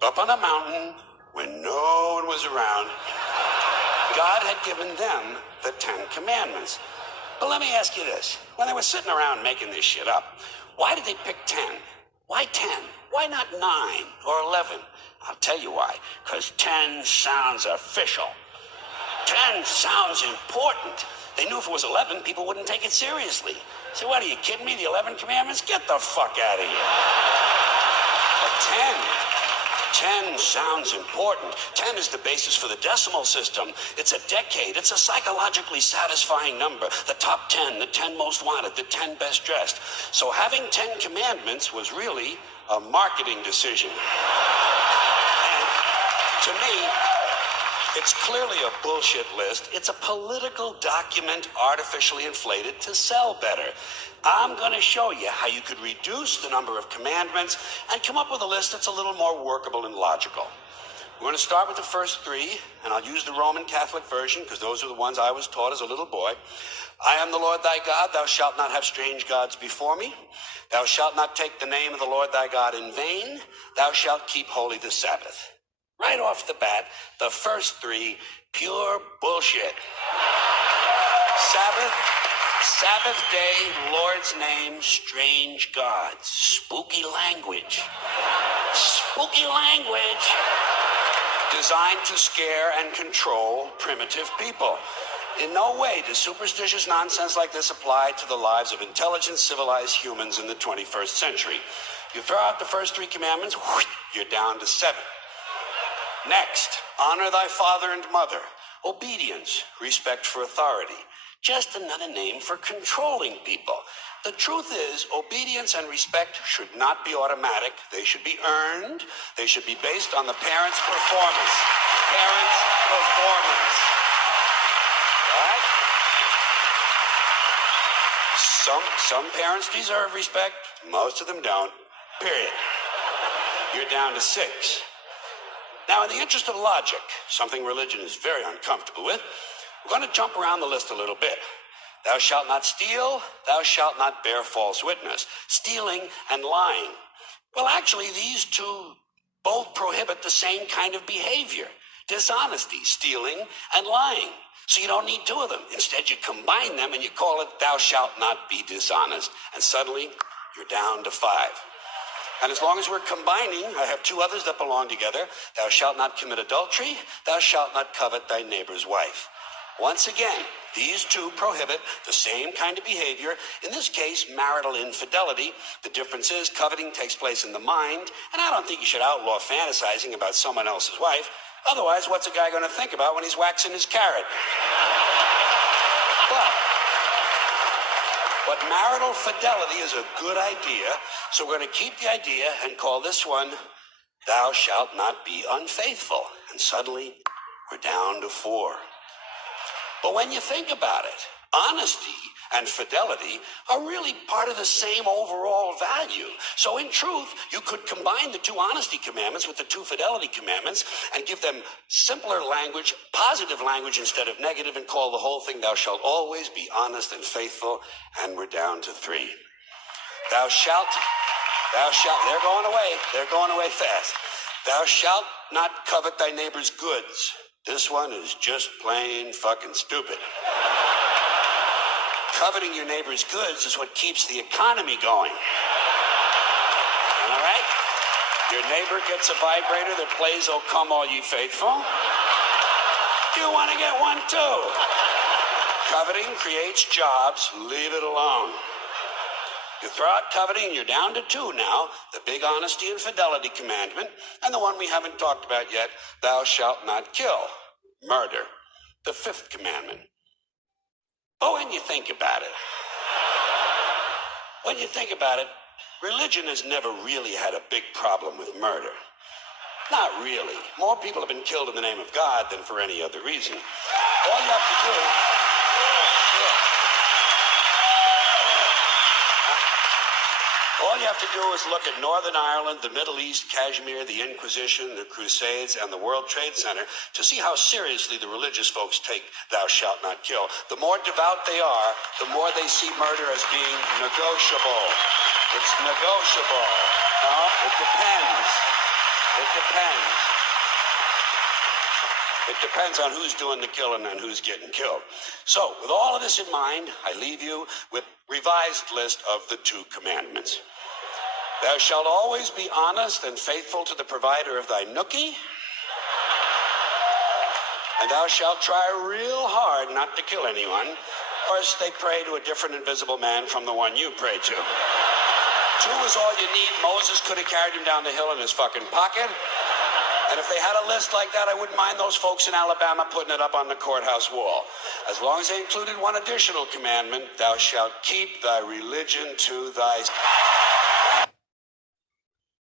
Up on a mountain, when no one was around, God had given them the 10 Commandments. But let me ask you this. When they were sitting around making this shit up, why did they pick 10? Why 10? Why not 9 or 11? I'll tell you why. Because 10 sounds official. 10 sounds important. They knew if it was 11, people wouldn't take it seriously. So what, are you kidding me? The 11 Commandments? Get the fuck out of here. But 10 sounds important. 10 is the basis for the decimal system. It's a decade. It's a psychologically satisfying number. The top 10, the 10 most wanted, the 10 best dressed. So having 10 commandments was really a marketing decision. And to me, it's clearly a bullshit list. It's a political document artificially inflated to sell better. I'm going to show you how you could reduce the number of commandments and come up with a list that's a little more workable and logical. We're going to start with the first 3, and I'll use the Roman Catholic version because those are the ones I was taught as a little boy. I am the Lord thy God. Thou shalt not have strange gods before me. Thou shalt not take the name of the Lord thy God in vain. Thou shalt keep holy the Sabbath. Right off the bat, the first 3, pure bullshit. Sabbath day, Lord's name, strange gods, spooky language. Spooky language designed to scare and control primitive people. In no way does superstitious nonsense like this apply to the lives of intelligent, civilized humans in the 21st century. You throw out the first 3 commandments, you're down to 7. Next, honor thy father and mother. Obedience, respect for authority. Just another name for controlling people. The truth is, obedience and respect should not be automatic. They should be earned. They should be based on the parent's performance. Parent's performance. Right? Some parents deserve respect. Most of them don't. Period. You're down to 6. Now, in the interest of logic, something religion is very uncomfortable with, we're going to jump around the list a little bit. Thou shalt not steal, thou shalt not bear false witness. Stealing and lying. Well, actually, these 2 both prohibit the same kind of behavior. Dishonesty, stealing, and lying. So you don't need 2 of them. Instead, you combine them and you call it thou shalt not be dishonest. And suddenly, you're down to 5. And as long as we're combining, I have 2 others that belong together. Thou shalt not commit adultery. Thou shalt not covet thy neighbor's wife. Once again, these 2 prohibit the same kind of behavior. In this case, marital infidelity. The difference is coveting takes place in the mind. And I don't think you should outlaw fantasizing about someone else's wife. Otherwise, what's a guy going to think about when he's waxing his carrot? But marital fidelity is a good idea, so we're going to keep the idea and call this one, thou shalt not be unfaithful. And suddenly, we're down to 4. But when you think about it, honesty and fidelity are really part of the same overall value. So in truth, you could combine the 2 honesty commandments with the 2 fidelity commandments and give them simpler language, positive language instead of negative, and call the whole thing, thou shalt always be honest and faithful. And we're down to 3. Thou shalt, they're going away fast. Thou shalt not covet thy neighbor's goods. This one is just plain fucking stupid. Coveting your neighbor's goods is what keeps the economy going. All right? Your neighbor gets a vibrator that plays "Oh Come All Ye Faithful." You want to get one too. Coveting creates jobs. Leave it alone. You throw out coveting, you're down to 2 now. The big honesty and fidelity commandment, and the one we haven't talked about yet, thou shalt not kill. Murder. The 5th commandment. But when you think about it, religion has never really had a big problem with murder. Not really. More people have been killed in the name of God than for any other reason. All you have to do... All you have to do is look at Northern Ireland, the Middle East, Kashmir, the Inquisition, the Crusades, and the World Trade Center to see how seriously the religious folks take thou shalt not kill. The more devout they are, the more they see murder as being negotiable. It's negotiable. No, it depends. It depends. It depends on who's doing the killing and who's getting killed. So, with all of this in mind, I leave you with revised list of the 2 commandments. Thou shalt always be honest and faithful to the provider of thy nookie. And thou shalt try real hard not to kill anyone, or else they pray to a different invisible man from the one you pray to. 2 is all you need. Moses could have carried him down the hill in his fucking pocket. And if they had a list like that, I wouldn't mind those folks in Alabama putting it up on the courthouse wall. As long as they included one additional commandment, thou shalt keep thy religion to thyself.